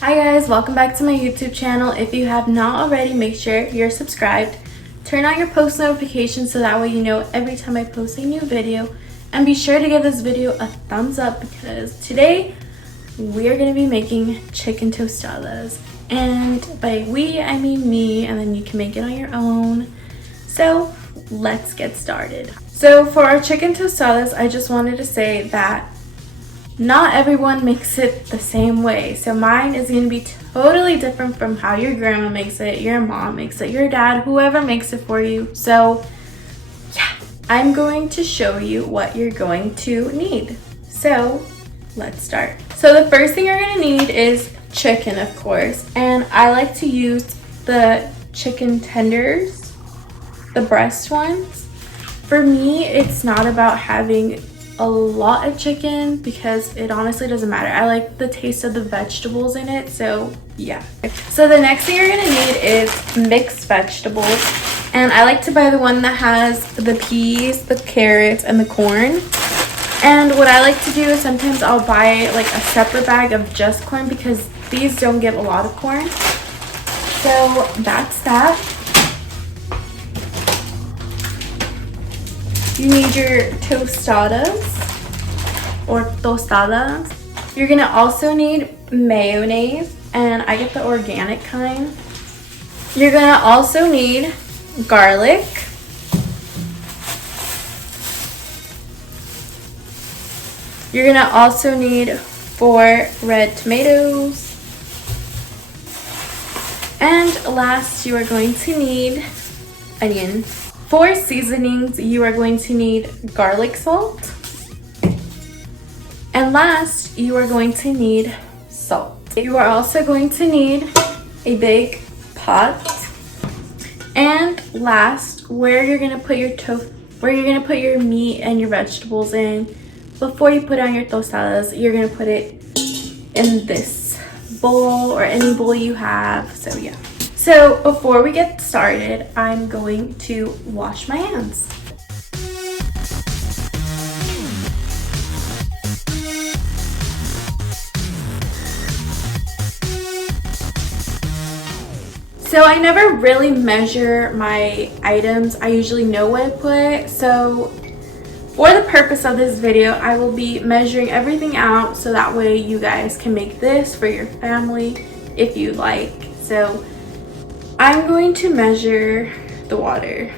Hi guys, welcome back to my YouTube channel. If you have not already, make sure you're subscribed. Turn on your post notifications so that way you know every time I post a new video. And be sure to give this video a thumbs up because today we are going to be making chicken tostadas. And by we, I mean me, and then you can make it on your own. So let's get started. So for our chicken tostadas, I just wanted to say that not everyone makes it the same way. So mine is going to be totally different from how your grandma makes it, your mom makes it, your dad, whoever makes it for you. So yeah, I'm going to show you what you're going to need. So let's start. So the first thing you're going to need is chicken, of course. And I like to use the chicken tenders, the breast ones. For me, it's not about having a lot of chicken because it honestly doesn't matter. I like the taste of the vegetables in it, so yeah. So the next thing you're gonna need is mixed vegetables, and I like to buy the one that has the peas, the carrots, and the corn. And what I like to do is sometimes I'll buy like a separate bag of just corn because these don't get a lot of corn. So that's that. You need your tostadas or tostadas. You're gonna also need mayonnaise, and I get the organic kind. You're gonna also need garlic. You're gonna also need 4 red tomatoes. And last, you are going to need onion. For seasonings, you are going to need garlic salt. And last, you are going to need salt. You are also going to need a big pot. And last, where you're gonna put your meat and your vegetables in, before you put on your tostadas, you're gonna put it in this bowl or any bowl you have. So yeah. So before we get started, I'm going to wash my hands. So I never really measure my items. I usually know what I put. So for the purpose of this video, I will be measuring everything out so that way you guys can make this for your family if you like. So I'm going to measure the water.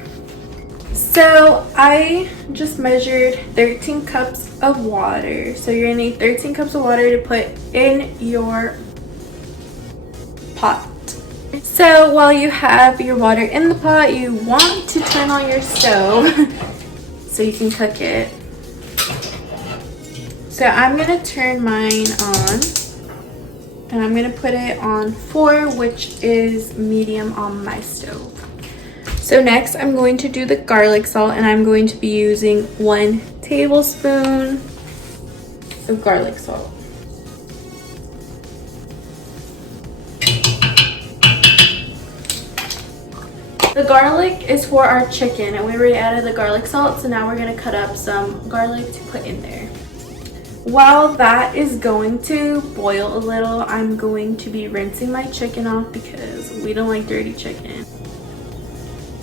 So I just measured 13 cups of water. So you're gonna need 13 cups of water to put in your pot. So while you have your water in the pot, you want to turn on your stove so you can cook it. So I'm gonna turn mine on. And I'm gonna put it on 4, which is medium on my stove. So next I'm going to do the garlic salt, and I'm going to be using 1 tablespoon of garlic salt. The garlic is for our chicken, and we already added the garlic salt, so now we're gonna cut up some garlic to put in there. While that is going to boil a little, I'm going to be rinsing my chicken off because we don't like dirty chicken.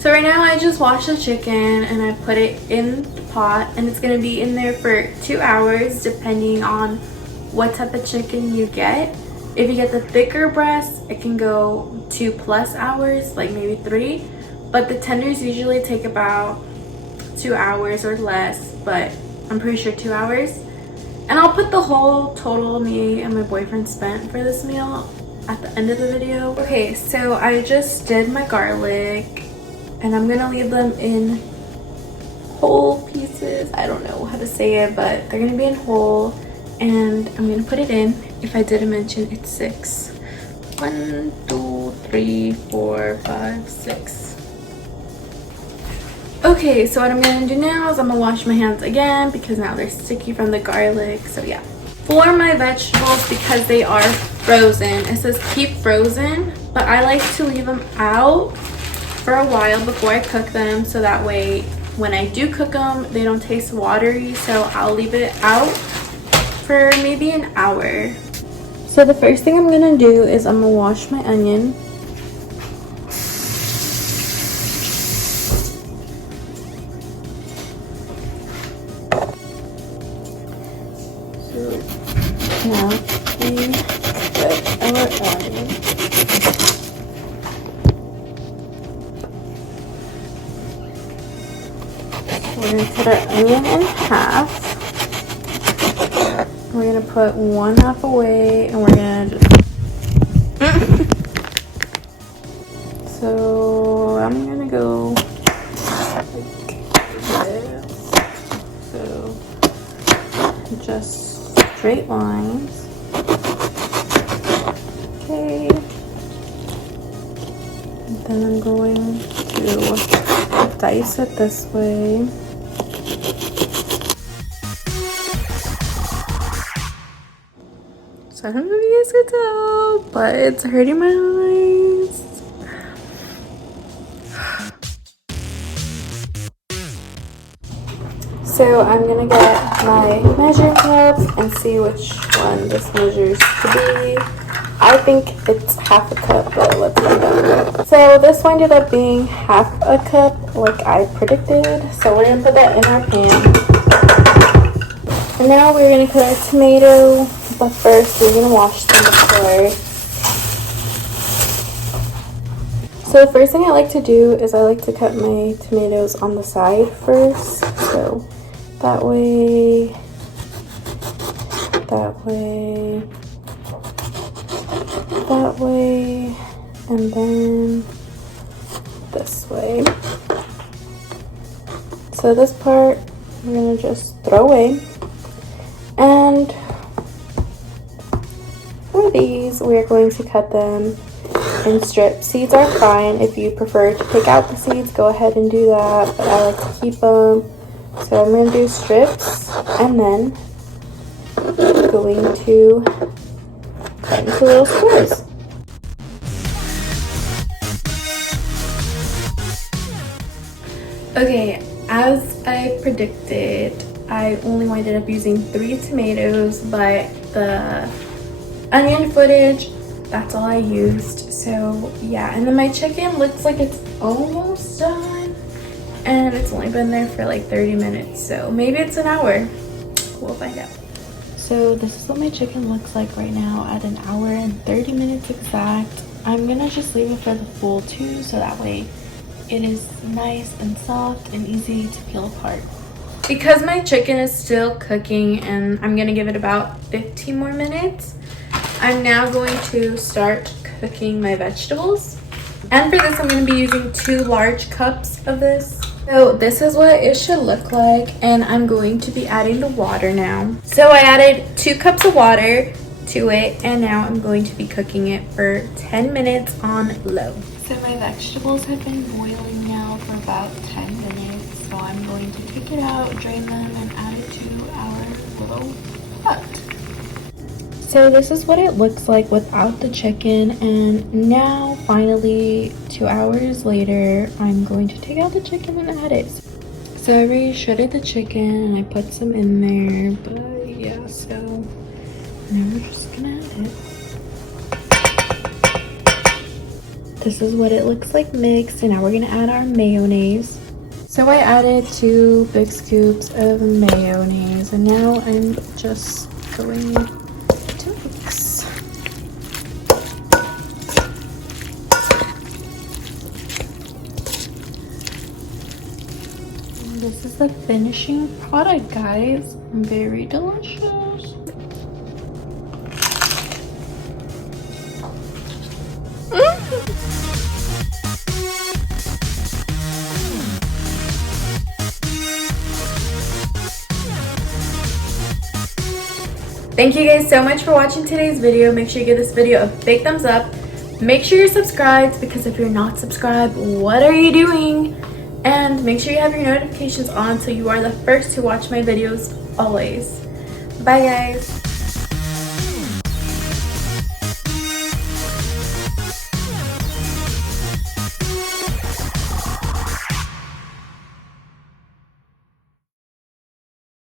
So right now I just washed the chicken and I put it in the pot, and it's going to be in there for 2 hours depending on what type of chicken you get. If you get the thicker breast, it can go 2+ hours, like maybe 3. But the tenders usually take about 2 hours or less, but I'm pretty sure 2 hours. And I'll put the whole total me and my boyfriend spent for this meal at the end of the video. Okay, so I just did my garlic, and I'm gonna leave them in whole pieces. I don't know how to say it, but they're gonna be in whole, and I'm gonna put it in. If I didn't mention, it's 6. 1, 2, 3, 4, 5, 6. Okay, so what I'm gonna do now is I'm gonna wash my hands again because now they're sticky from the garlic. So yeah. For my vegetables, because they are frozen, it says keep frozen, but I like to leave them out for a while before I cook them, so that way when I do cook them, they don't taste watery. So I'll leave it out for maybe an hour. So the first thing I'm gonna do is I'm gonna wash my onion. So now we put our onion. We're gonna cut our onion in half. We're gonna put one half away, and we're gonna just. So I'm gonna go like this. So just straight lines. Okay. And then I'm going to dice it this way. So I don't know if you guys can tell, but it's hurting my eyes. So I'm gonna get my measuring cup and see which one this measures to be. I think it's half a cup, but let's find out. So this one ended up being half a cup like I predicted. So we're gonna put that in our pan. And now we're gonna cut our tomato, but first we're gonna wash them before. So the first thing I like to do is I like to cut my tomatoes on the side first. So that way, and then this way. So this part we're gonna just throw away. And for these, we're going to cut them in strips. Seeds are fine. If you prefer to pick out the seeds, go ahead and do that, but I like to keep them. So I'm going to do strips, and then I'm going to cut into little squares. Okay, as I predicted, I only ended up using 3 tomatoes, but the onion footage, that's all I used. So yeah, and then my chicken looks like it's almost done, and it's only been there for like 30 minutes, so maybe it's an hour. We'll find out. So this is what my chicken looks like right now at an hour and 30 minutes exact. I'm gonna just leave it for the full 2, so that way it is nice and soft and easy to peel apart. Because my chicken is still cooking and I'm gonna give it about 15 more minutes, I'm now going to start cooking my vegetables. And for this, I'm gonna be using 2 large cups of this. So this is what it should look like, and I'm going to be adding the water now. So I added 2 cups of water to it, and now I'm going to be cooking it for 10 minutes on low. So my vegetables have been boiling now for about 10 minutes, so I'm going to take it out, drain them, and add it to our little pot. So this is what it looks like without the chicken, and now finally 2 hours later, I'm going to take out the chicken and add it. So I already shredded the chicken and I put some in there, but yeah, so now we're just gonna add it. This is what it looks like mixed, and now we're gonna add our mayonnaise. So I added 2 big scoops of mayonnaise, and now I'm just going to mix. And this is the finishing product, guys. Very delicious. Thank you guys so much for watching today's video. Make sure you give this video a big thumbs up. Make sure you're subscribed, because if you're not subscribed, what are you doing? And make sure you have your notifications on so you are the first to watch my videos always. Bye guys.